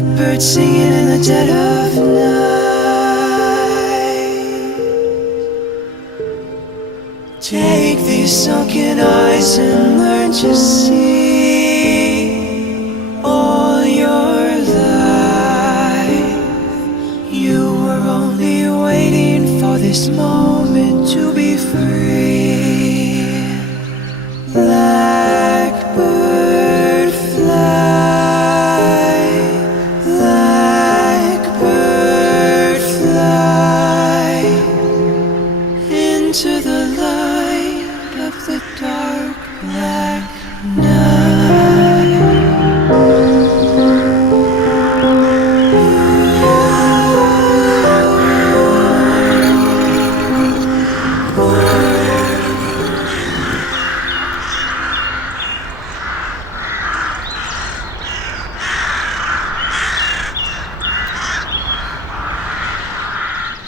blackbird singing in the dead of night. Take these sunken eyes and learn to see.